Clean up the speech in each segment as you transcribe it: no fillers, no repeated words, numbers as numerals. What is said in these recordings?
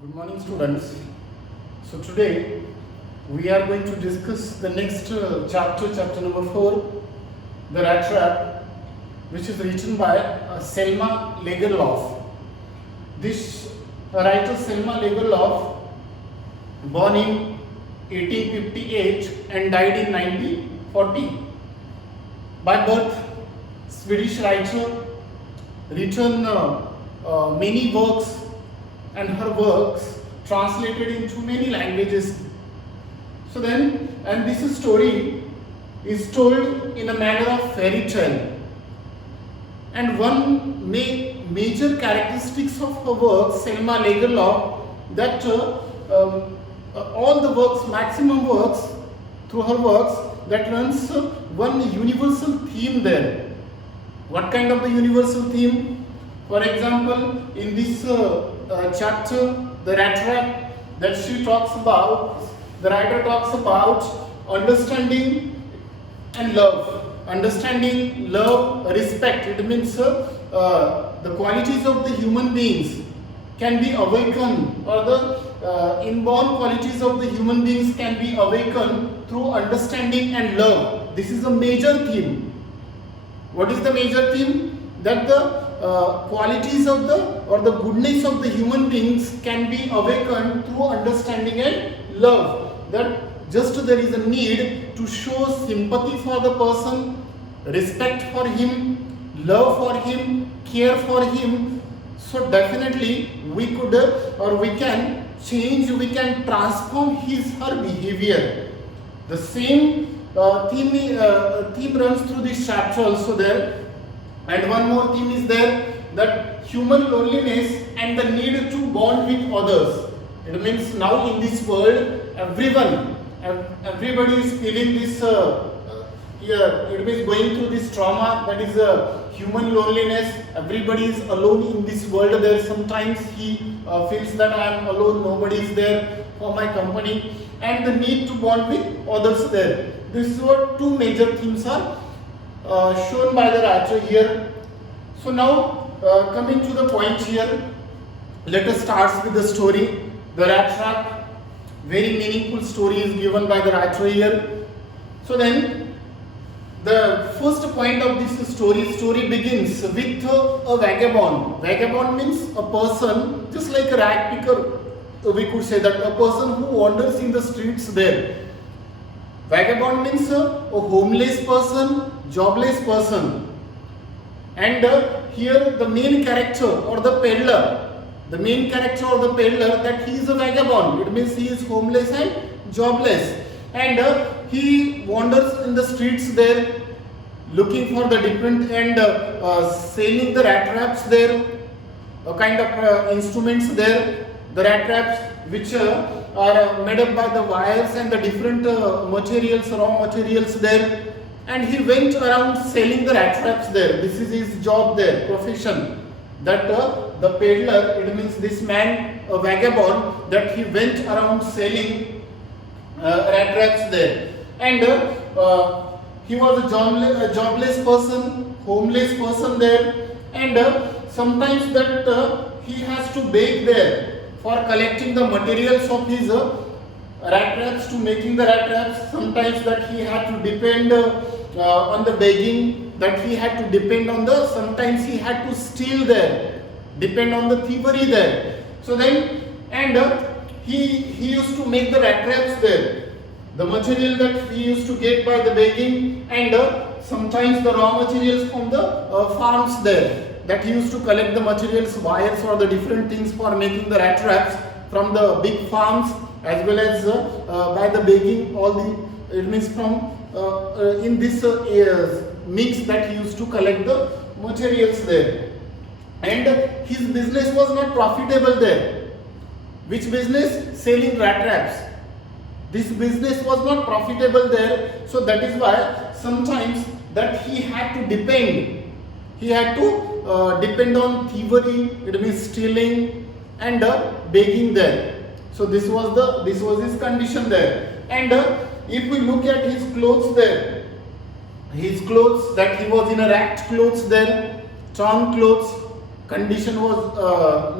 Good morning, students. So today we are going to discuss the next chapter number 4, The Rat Trap, which is written by Selma Lagerlof. This writer Selma Lagerlof, born in 1858 and died in 1940. By birth, Swedish writer, written many works, and her works translated into many languages. So then, and this story is told in a manner of fairy tale. And one major characteristics of her work, Selma Lagerlof, that all the works, maximum works, through her works, that runs one universal theme there. What kind of the universal theme? For example, in this chapter, the rat trap, that she talks about, the writer talks about understanding and love. Understanding, love, respect. It means the qualities of the human beings can be awakened, or the inborn qualities of the human beings can be awakened through understanding and love. This is a major theme. What is the major theme? That the qualities of the the goodness of the human beings can be awakened through understanding and love. That just there is a need to show sympathy for the person, respect for him, love for him, care for him. So definitely we could or we can change, we can transform his her behavior. The same theme runs through this chapter also there. And one more theme is there, that human loneliness and the need to bond with others. It means now in this world, everybody is feeling this, it means going through this trauma, that is human loneliness. Everybody is alone in this world there. Sometimes he feels that I am alone, nobody is there for my company, and the need to bond with others there. This is what two major themes are shown by the writer here. So now coming to the point here, let us start with the story, The Rat Trap. Very meaningful story is given by the writer here. So then the first point of this story begins with a vagabond. Vagabond means a person, just like a rag picker, we could say that a person who wanders in the streets there. Vagabond means a homeless person, jobless person. And here the main character or the peddler, that he is a vagabond. It means he is homeless and jobless. And he wanders in the streets there, looking for the different and selling the rat traps there, a kind of instruments there, the rat traps which are made up by the wires and the different materials, raw materials there. And he went around selling the rat traps there. This is his job there, profession. That the peddler, it means this man, a vagabond, that he went around selling rat traps there. And he was a jobless person, homeless person there. And sometimes that he has to beg there for collecting the materials of his rat traps, to making the rat traps. Sometimes that he had to depend on the begging, that he had to depend on the, sometimes he had to steal there, depend on the thievery there. So then, and he used to make the rat traps there, the material that he used to get by the begging, and sometimes the raw materials from the farms there, that he used to collect the materials, wires or the different things for making the rat traps from the big farms, as well as by the begging, all the, it means from in this mix that he used to collect the materials there. And his business was not profitable there. Which business? Selling rat traps. This business was not profitable there, so that is why sometimes that he had to depend. He had to depend on thievery, it means stealing and begging there. So this was his condition there. And if we look at his clothes there, his clothes, that he was in a ragged clothes there, torn clothes, condition was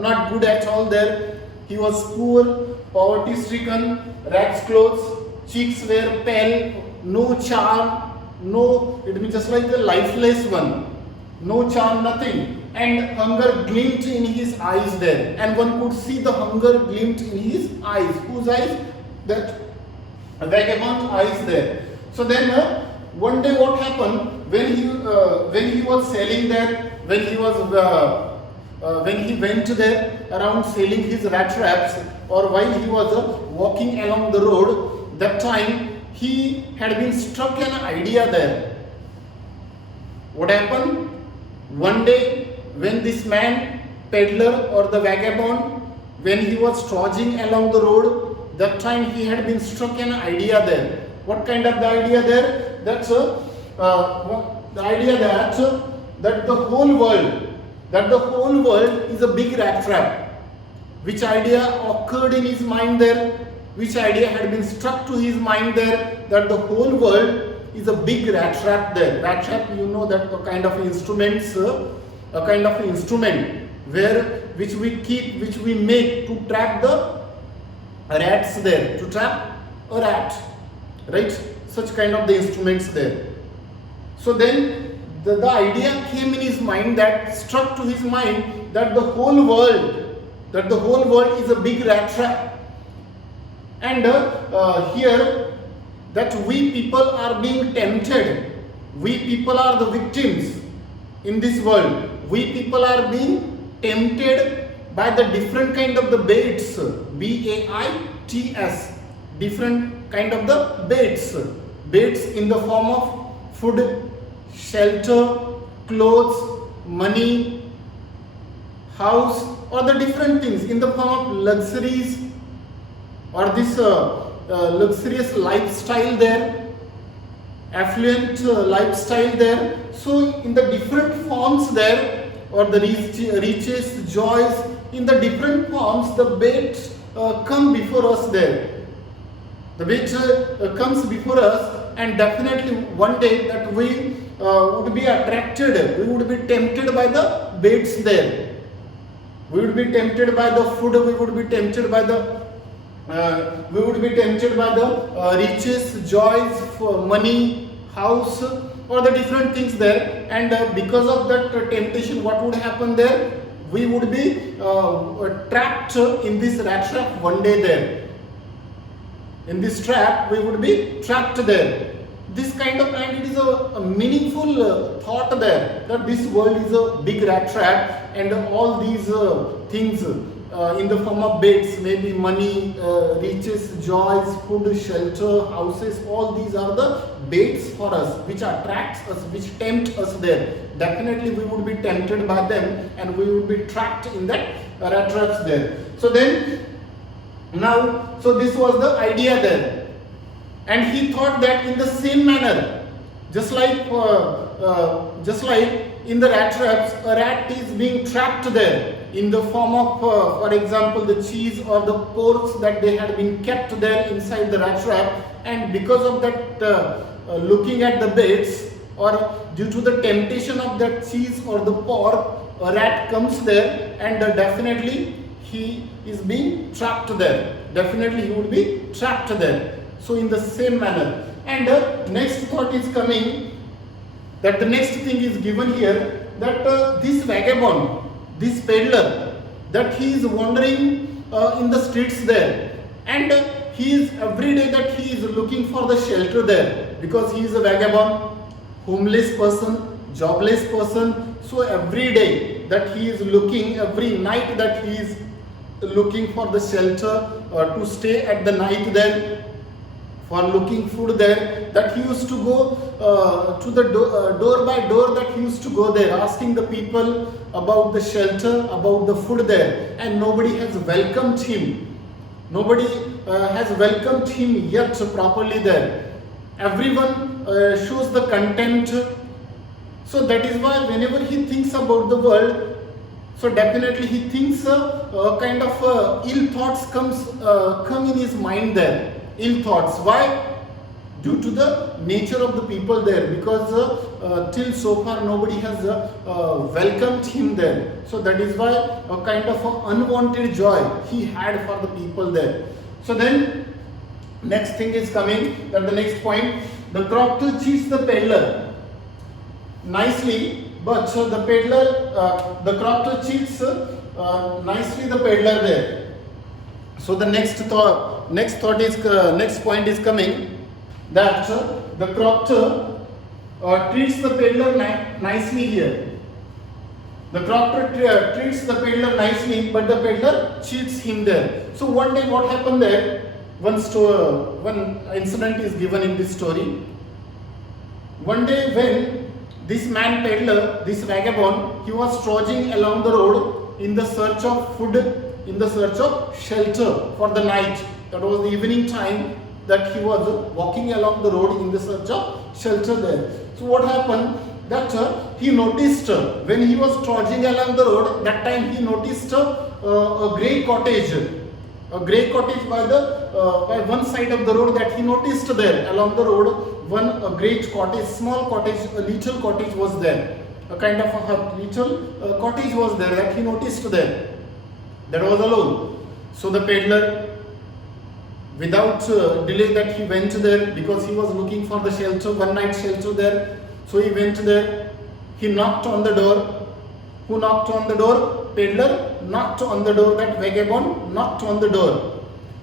not good at all there. He was poor, poverty-stricken, rags clothes, cheeks were pale, no charm, no, it means just like the lifeless one, no charm, nothing, and hunger gleamed in his eyes there, and one could see the hunger gleamed in his eyes. Whose eyes? That vagabond eyes there. So then one day what happened when he was selling there, when he went there around selling his rat traps, or while he was walking along the road, that time he had been struck an idea there. What happened? One day when this man, peddler or the vagabond, when he was trudging along the road, that time he had been struck an idea there. What kind of the idea there? That's the idea that the whole world is a big rat trap. Which idea occurred in his mind there? Which idea had been struck to his mind there? That the whole world is a big rat trap there. Rat trap, you know, that a kind of instruments, which we make to trap the rats there, to trap a rat, right? Such kind of the instruments there. So then the idea came in his mind, that struck to his mind, that the whole world is a big rat trap. And here, that we people are being tempted. We people are the victims in this world. We people are being tempted by the different kind of the baits, baits, different kind of the baits in the form of food, shelter, clothes, money, house, or the different things in the form of luxuries, or this luxurious lifestyle there, affluent lifestyle there. So in the different forms there, or the riches, joys, in the different forms, the baits come before us there. The bait comes before us, and definitely one day that we would be attracted, we would be tempted by the baits there. We would be tempted by the food, we would be tempted by the riches, joys, for money, house, or the different things there. And because of that temptation, what would happen there? We would be trapped in this rat trap one day there. In this trap, we would be trapped there. This kind of, and it is a meaningful thought there, that this world is a big rat trap, and all these things in the form of baits, maybe money, riches, joys, food, shelter, houses, all these are the baits for us, which attracts us, which tempt us there. Definitely we would be tempted by them, and we would be trapped in that rat traps there. So then, now, so this was the idea there. And he thought that in the same manner, just like in the rat traps, a rat is being trapped there in the form of, for example, the cheese or the porks that they had been kept there inside the rat trap, and because of that, looking at the baits, or due to the temptation of that cheese or the pork, a rat comes there, and definitely he is being trapped there. Definitely he would be trapped there. So in the same manner. And next thought is coming, that the next thing is given here, that this vagabond, this peddler, that he is wandering in the streets there, and he is every day that he is looking for the shelter there, because he is a vagabond, homeless person, jobless person. So every day that he is looking, every night that he is looking for the shelter, to stay at the night there, for looking food there, that he used to go to the door by door, that he used to go there asking the people about the shelter, about the food there, and nobody has welcomed him. Nobody has welcomed him yet properly there. Everyone shows the contempt. So that is why whenever he thinks about the world, so definitely he thinks kind of ill thoughts come in his mind there. Ill thoughts. Why? due to the nature of the people there, because till so far nobody has welcomed him there. So that is why a kind of unwanted joy he had for the people there. So then next thing is coming, that the next point, the crofter cheats the peddler nicely, but the peddler, the crofter cheats nicely the peddler there. So the next point is coming, that the crofter treats the peddler nicely here. The crofter treats the peddler nicely, but the peddler cheats him there. So one day what happened there? One incident is given in this story. One day when this man peddler, this vagabond, he was trudging along the road in the search of food, in the search of shelter for the night. That was the evening time that he was walking along the road in the search of shelter there. So what happened? That he noticed when he was trudging along the road, that time he noticed a grey cottage. A grey cottage by one side of the road that he noticed there along the road. A great cottage, small cottage, a little cottage was there. A kind of a little cottage was there that he noticed there. That was alone. So the peddler, without delay, that he went there because he was looking for the shelter, one night shelter there. So he went there. He knocked on the door. Who knocked on the door? Peddler knocked on the door. That vagabond knocked on the door,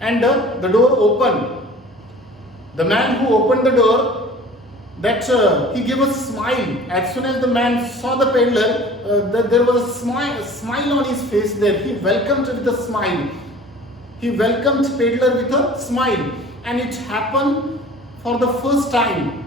and the door opened. The man who opened the door, that he gave a smile. As soon as the man saw the peddler, there was a smile on his face there. He welcomed with a smile. He welcomed peddler with a smile, and it happened for the first time.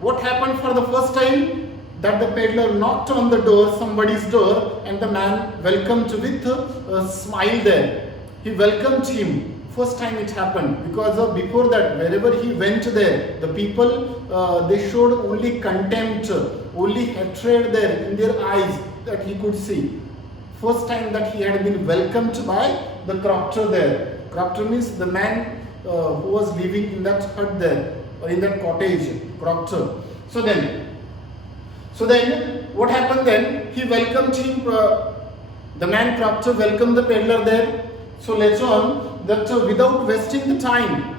What happened for the first time? That the peddler knocked on the door, somebody's door, and the man welcomed with a smile there. He welcomed him. First time it happened, because before that, wherever he went there, the people, they showed only contempt, only hatred there in their eyes that he could see. First time that he had been welcomed by the crofter there. Crofter means the man who was living in that hut there, or in that cottage, crofter. So then what happened then? He welcomed him, the man crofter welcomed the peddler there. So later on, that without wasting the time,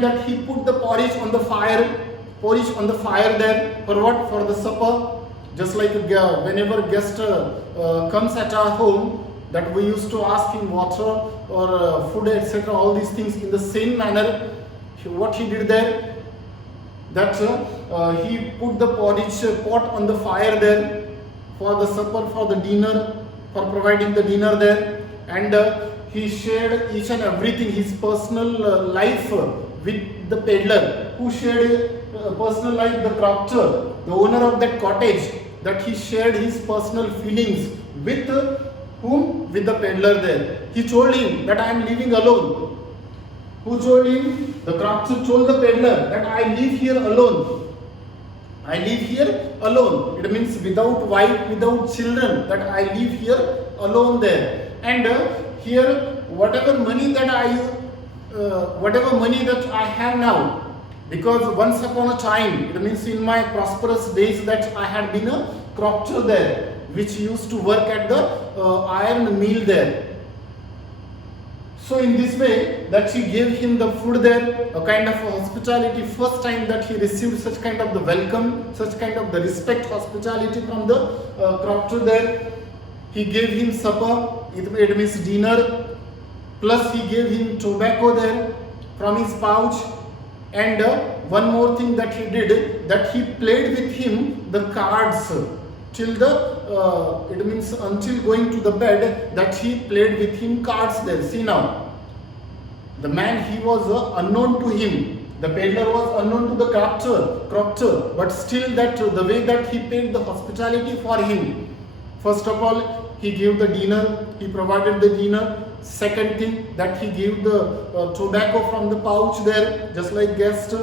that he put the porridge on the fire there. For what? For the supper. Just like whenever guest comes at our home, that we used to ask him water or food, etc. All these things in the same manner. What he did there? That he put the porridge pot on the fire there for the supper, for the dinner, for providing the dinner there, and he shared each and everything, his personal life with the peddler, who shared personal life, the crofter, the owner of that cottage, that he shared his personal feelings with whom? With the peddler there. He told him that I am living alone. Who told him? The crofter told the peddler that I live here alone. I live here alone. It means without wife, without children, that I live here alone there. And here, whatever money that I have now, because once upon a time, it means in my prosperous days, that I had been a crofter there, which used to work at the iron mill there. So in this way, that he gave him the food there, a kind of hospitality. First time that he received such kind of the welcome, such kind of the respect, hospitality from the crofter there. He gave him supper, it means dinner, plus he gave him tobacco there from his pouch. And one more thing that he did, that he played with him the cards till it means until going to the bed, that he played with him cards there. See now, the man, he was unknown to him. The peddler was unknown to the crofter, but still that the way that he paid the hospitality for him. First of all, he gave the dinner, he provided the dinner. Second thing, that he gave the tobacco from the pouch there, just like guest.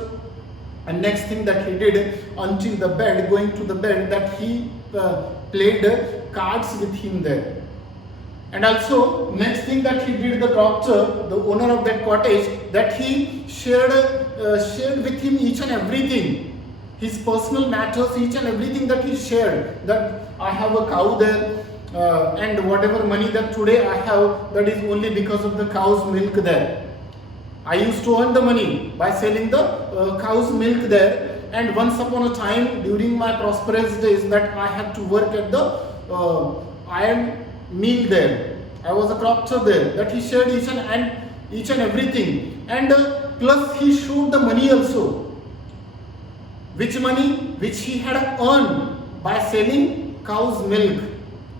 And next thing that he did, until the bed, going to the bed, that he played cards with him there. And also, next thing that he did, the crofter, the owner of that cottage, that he shared shared with him each and everything, his personal matters, each and everything that he shared. That I have a cow there, and whatever money that today I have, that is only because of the cow's milk there. I used to earn the money by selling the cow's milk there. And once upon a time, during my prosperous days, that I had to work at the iron mill there. I was a crofter there. That he shared each and everything. And plus he showed the money also. Which money? Which he had earned by selling cow's milk.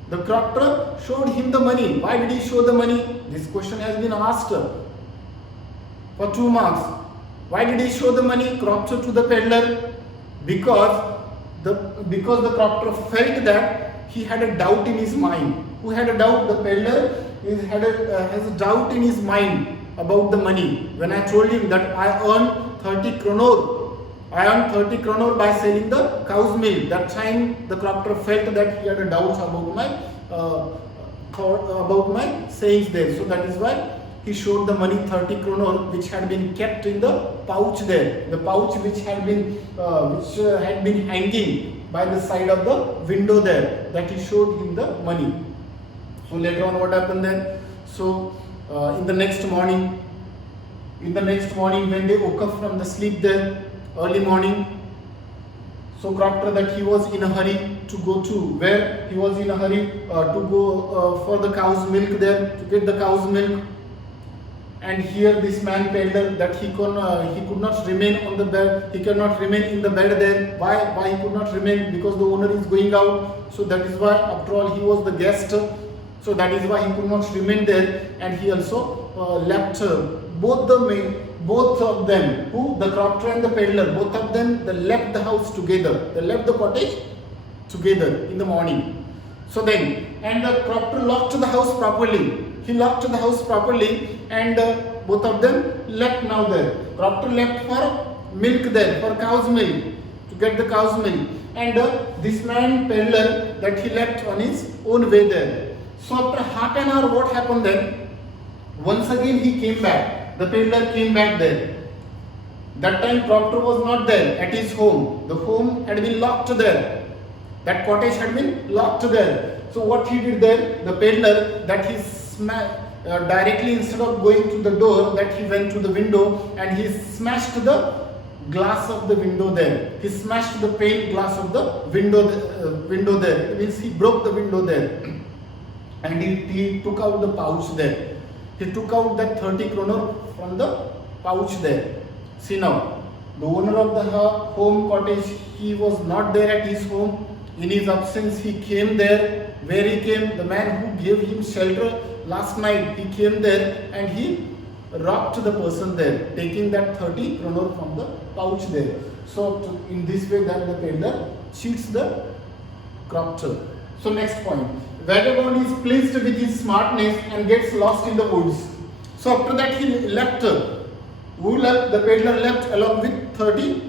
The crofter showed him the money. Why did he show the money? This question has been asked for 2 marks. Why did he show the money, crofter to the peddler? Because the crofter felt that he had a doubt in his mind. Who had a doubt? The peddler has a doubt in his mind about the money. When I told him that I earned 30 kronor, I earned 30 kronor by selling the cow's milk. That time the crofter felt that he had a doubt about my sayings there. So that is why he showed the money 30 kronor which had been kept in the pouch there. The pouch which had been hanging by the side of the window there. That he showed him the money. So later on what happened then? So in the next morning when they woke up from the sleep there, early morning, so crofter that he was in a hurry to go to where? He was in a hurry to go for the cow's milk there, to get the cow's milk. And here this man peddler that he could not remain on the bed, he cannot remain in the bed there. Why he could not remain? Because the owner is going out. So that is why, after all, he was the guest. So that is why he could not remain there, and he also left both of them, who? The crofter and the peddler, both of them, they left the house together. They left the cottage together in the morning. So then, and the crofter locked the house properly. He locked the house properly, and both of them left now there. Crofter left for milk there, for cow's milk, to get the cow's milk. And this man peddler that he left on his own way there. So after half an hour, what happened then? Once again he came back. The peddler came back there. That time crofter was not there at his home. The home had been locked there. That cottage had been locked there. So what he did there? The peddler that he directly, instead of going to the door, that he went to the window and he smashed the glass of the window there. He smashed the pane glass of the window there. It means he broke the window there. And he took out the pouch there. He took out that 30 kronor from the pouch there. See now, the owner of the home cottage, he was not there at his home. In his absence, he came there. Where he came? The man who gave him shelter last night, he came there and he robbed the person there, taking that 30 kronor from the pouch there. So in this way that the peddler cheats the crofter. So next point. Vagabond is pleased with his smartness and gets lost in the woods. So after that he left. Who left? The peddler left along with 30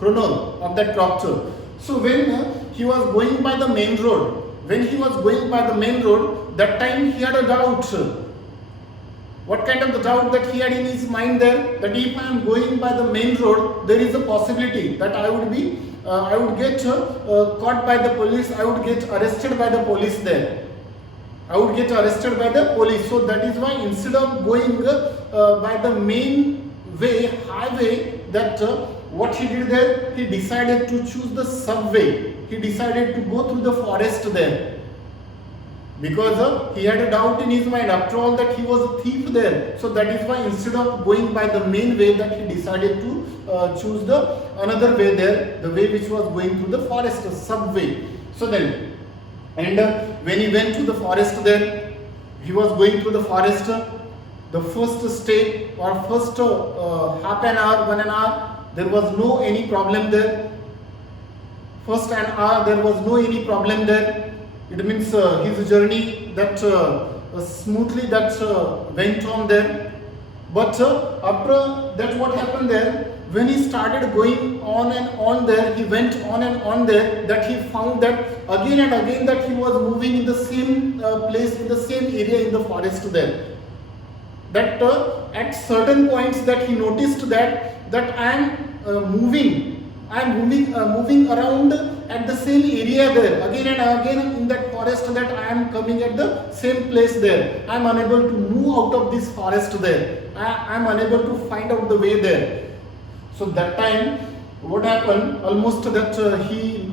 kronor of that crofter. So when he was going by the main road, that time he had a doubt. What kind of the doubt that he had in his mind there? That if I am going by the main road, there is a possibility that I would get caught by the police. I would get arrested by the police there. So that is why instead of going by the main highway, that what he did there, he decided to choose the subway. He decided to go through the forest there. Because he had a doubt in his mind, after all, that he was a thief there. So that is why instead of going by the main way, that he decided to choose the another way there, the way which was going through the forest, subway. So then, and when he went to the forest there, he was going through the forest. The first stay or first half an hour, 1 hour, there was no any problem there. First an hour, there was no any problem there. It means his journey that smoothly that went on there. But after that, what happened there? When he started going on and on there, he went on and on there, that he found that again and again that he was moving in the same place, in the same area in the forest there. that at certain points that he noticed that I am moving around at the same area there again and again in that forest, that I am coming at the same place there. I am unable to move out of this forest there. I am unable to find out the way there. So that time what happened, almost that he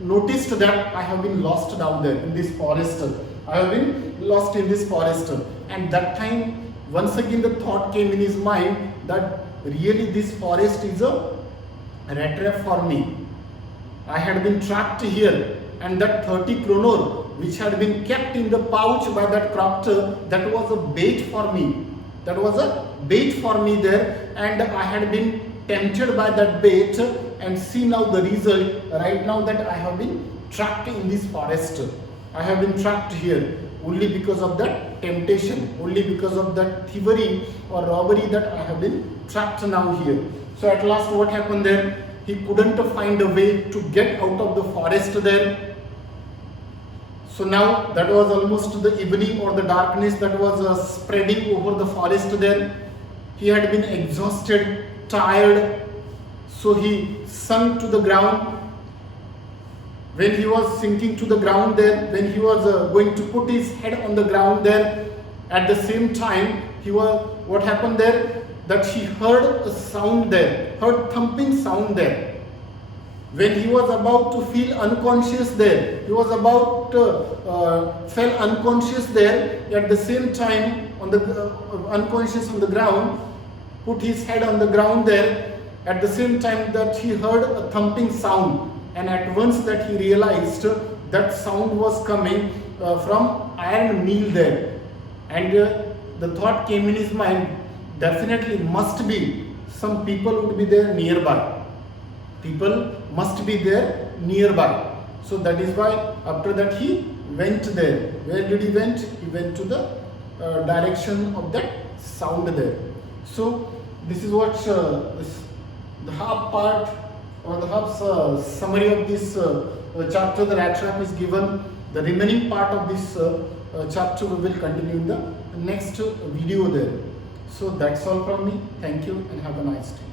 noticed that I have been lost down there in this forest. I have been lost in this forest. And that time once again the thought came in his mind that really this forest is a rat trap for me. I had been trapped here, and that 30 kronor which had been kept in the pouch by that crofter, that was a bait for me. That was a bait for me there, and I had been tempted by that bait, and see now the result. Right now that I have been trapped in this forest. I have been trapped here only because of that temptation, only because of that thievery or robbery, that I have been trapped now here. So at last what happened there? He couldn't find a way to get out of the forest there. So now that was almost the evening or the darkness that was spreading over the forest there. He had been exhausted, tired, so he sunk to the ground. When he was sinking to the ground there, when he was going to put his head on the ground there, at the same time what happened there, that he heard a sound there, heard thumping sound there. When he was about to feel unconscious there, he was about fell unconscious there. At the same time, on the unconscious on the ground, put his head on the ground there. At the same time that he heard a thumping sound, and at once that he realized that sound was coming from iron mill there, and the thought came in his mind, definitely must be some people would be there nearby. People must be there nearby. So that is why after that he went there. Where did he went? He went to the direction of that sound there. So this is what the half part or the half summary of this chapter, the rat trap, is given. The remaining part of this chapter we will continue in the next video there. So that's all from me. Thank you and have a nice day.